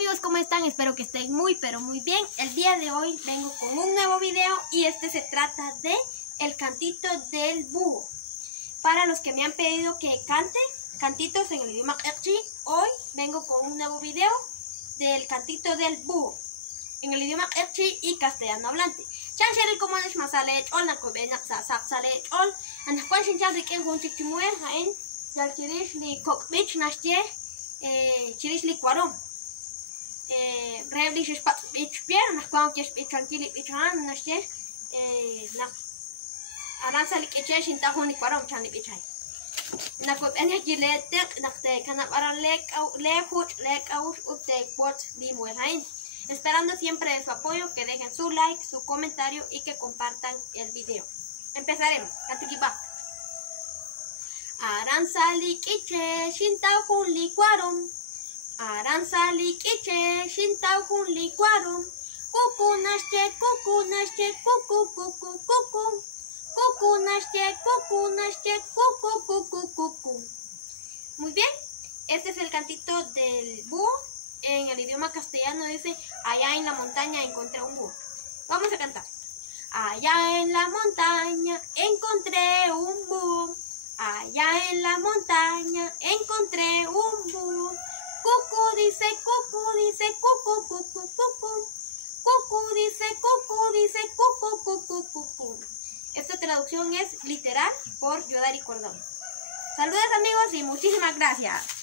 amigos, ¿cómo están? Espero que estén muy pero muy bien. El día de hoy vengo con un nuevo video y se trata de el cantito del búho. Para los que me han pedido que cante cantitos en el idioma Erchi, hoy vengo con un nuevo video del cantito del búho en el idioma Erchi y castellano hablante. Chancheri como es masale ol na kobena sa sale ol an kwan chincha de ken hunchi chimuer haen yal chirish li kokbich nastie chirish li kwarom rebli spat bich pier na kwan kes tranquili bichan nastie na aranza li keche shinta honi kwarom chan li bichay na kobena gilete na te kana para lek au ute kwot li muel haen. Esperando siempre de su apoyo, que dejen su like, su comentario y que compartan el video. Empezaremos. Katikipa. Aranzali kiche shintao kun licuaron. Aranzali kiche shintao kun licuaron. Cucu nasche, cucu, cucu. Cucu nasche, cucu. Muy bien. Este es el cantito del búho. En el idioma castellano dice, allá en la montaña encontré un búho. Vamos a cantar. Allá en la montaña encontré un búho. Allá en la montaña encontré un búho. Cucu dice, cucu, cucu. Cucu dice, cucu. Esta traducción es literal por Yodari Cordón. Saludos amigos y muchísimas gracias.